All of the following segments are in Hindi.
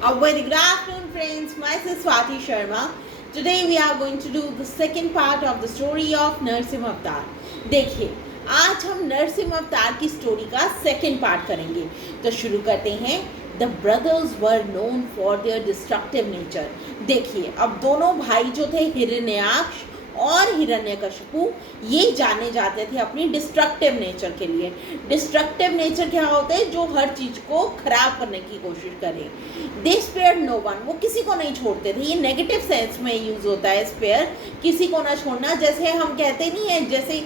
A very good afternoon, friends. Myself Swati Sharma. Today we are going to do the second part of the story of Narasimha अवतार. देखिए, आज हम नरसिम्हा अवतार की स्टोरी का सेकंड पार्ट करेंगे. तो शुरू करते हैं. The brothers were known for their destructive nature. देखिए, अब दोनों भाई जो थे हिरण्याक्ष और हिरण्यकशिपु ये जाने जाते थे अपनी डिस्ट्रक्टिव नेचर के लिए. डिस्ट्रक्टिव नेचर क्या होता है? जो हर चीज़ को खराब करने की कोशिश करे. दे स्पेयर नो वन, वो किसी को नहीं छोड़ते थे. ये नेगेटिव सेंस में यूज़ होता है स्पेयर, किसी को ना छोड़ना. जैसे हम कहते नहीं है जैसे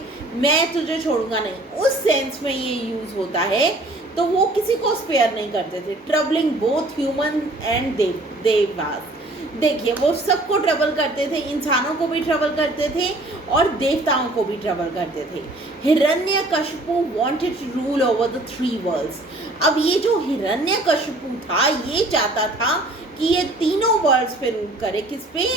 मैं तुझे छोड़ूंगा नहीं, उस सेंस में ये यूज़ होता है. तो वो किसी को स्पेयर नहीं करते थे. ट्रबलिंग बोथ ह्यूमन एंड देववास. देखिए, वो सबको ट्रबल करते थे. इंसानों को भी ट्रबल करते थे और देवताओं को भी ट्रबल करते थे. Hiranyakashipu wanted to rule over the 3 worlds. अब ये जो हिरण्यकशिपु था ये चाहता था कि ये तीनों वर्ल्ड्स पे रूल करे. किस पे?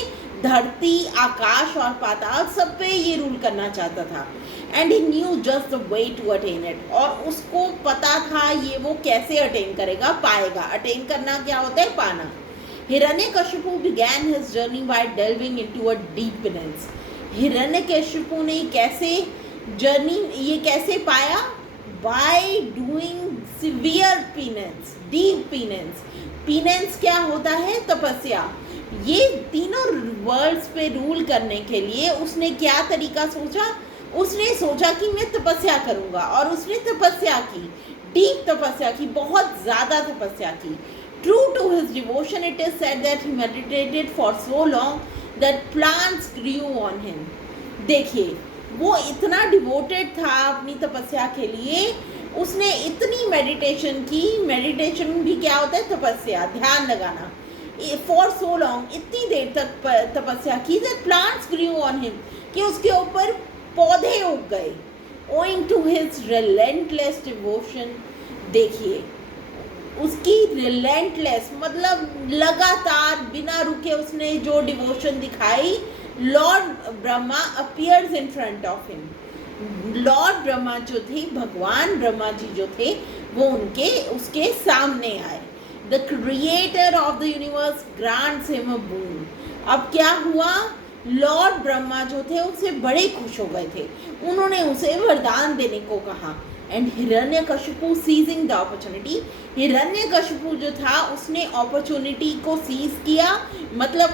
धरती, आकाश और पाताल, सब पे ये रूल करना चाहता था. And he knew just the way to attain it. और उसको पता था ये वो कैसे अटेन करेगा, पाएगा. अटेन करना क्या होता है? पाना. Hiranyakashipu began his journey by delving into a deep penance. Hiranyakashipu ने कैसे जर्नी ये कैसे पाया? By doing severe penance, deep penance. Penance क्या होता है? तपस्या. ये तीनों वर्ल्ड्स पे रूल करने के लिए उसने क्या तरीका सोचा? उसने सोचा कि मैं तपस्या करूँगा, और उसने तपस्या की. डीप तपस्या की, बहुत ज़्यादा तपस्या की. True to his devotion, it is said that he meditated for so long that plants grew on him. देखिए, वो इतना डिवोटेड था अपनी तपस्या के लिए. उसने इतनी मेडिटेशन की. मेडिटेशन भी क्या होता है? तपस्या, ध्यान लगाना. फॉर सो लॉन्ग, इतनी देर तक तपस्या की that plants grew on him, कि उसके ऊपर पौधे उग गए. Owing to his relentless devotion. देखिए, उसकी रिलेंटलेस मतलब लगातार बिना रुके उसने जो डिवोशन दिखाई. Lord Brahma appears in front of him. Lord Brahma जो थे, भगवान ब्रह्मा जी जो थे, वो उसके सामने आए. The creator of the universe grants him a boon. अब क्या हुआ? लॉर्ड ब्रह्मा जो थे उससे बड़े खुश हो गए थे. उन्होंने उसे वरदान देने को कहा. And Hiranyakashipu seizing the opportunity. Hiranyakashipu जो था उसने अपॉर्चुनिटी को सीज किया, मतलब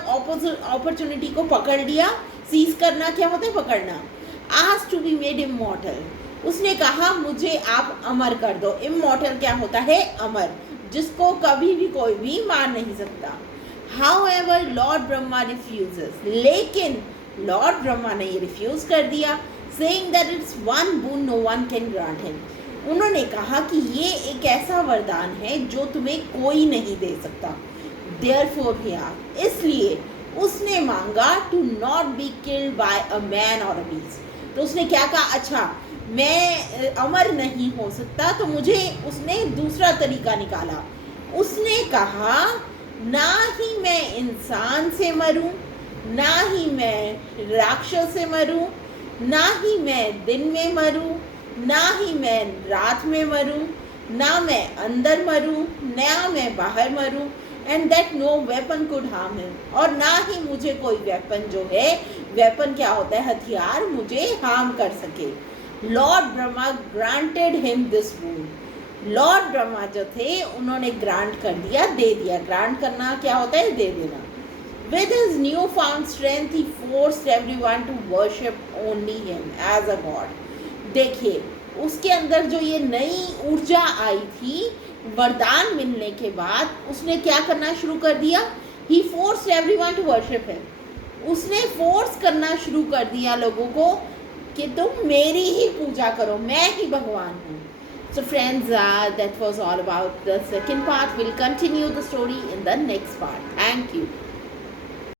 अपॉर्चुनिटी को पकड़ लिया. सीज करना क्या होता है? पकड़ना. Asked to be made immortal. उसने कहा मुझे आप अमर कर दो. इमॉर्टल क्या होता है? अमर, जिसको कभी भी कोई भी मार नहीं सकता. However Lord Brahma refuses. लेकिन लॉर्ड ब्रह्मा ने ये रिफ्यूज कर दिया, saying that it's one boon no one can grant him. उन्होंने कहा कि ये एक ऐसा वरदान है जो तुम्हें कोई नहीं दे सकता. Therefore he asked, इसलिए उसने मांगा to not be killed by a man or a beast. तो उसने क्या कहा? अच्छा, मैं अमर नहीं हो सकता, तो मुझे उसने दूसरा तरीका निकाला. उसने कहा ना ही मैं इंसान से मरूं, ना ही मैं राक्षस से मरूं, ना ही मैं दिन में मरूं, ना ही मैं रात में मरूं, ना मैं अंदर मरूं, ना मैं बाहर मरूं. And that no weapon could harm him. और ना ही मुझे कोई वेपन जो है, वेपन क्या होता है? हथियार, मुझे हार्म कर सके. Lord Brahma granted him this boon. Lord Brahma जो थे उन्होंने ग्रांट कर दिया, दे दिया. ग्रांट करना क्या होता है? दे देना. With his newfound strength, he forced everyone to worship only him as a god. देखिए, उसके अंदर जो ये नई ऊर्जा आई थी वरदान मिलने के बाद, उसने क्या करना शुरू कर दिया? He forced everyone to worship him. उसने फोर्स करना शुरू कर दिया लोगों को कि तुम मेरी ही पूजा करो, मैं ही भगवान हूँ. So friends, that was all about the second part. We'll continue the story in the next part. Thank you.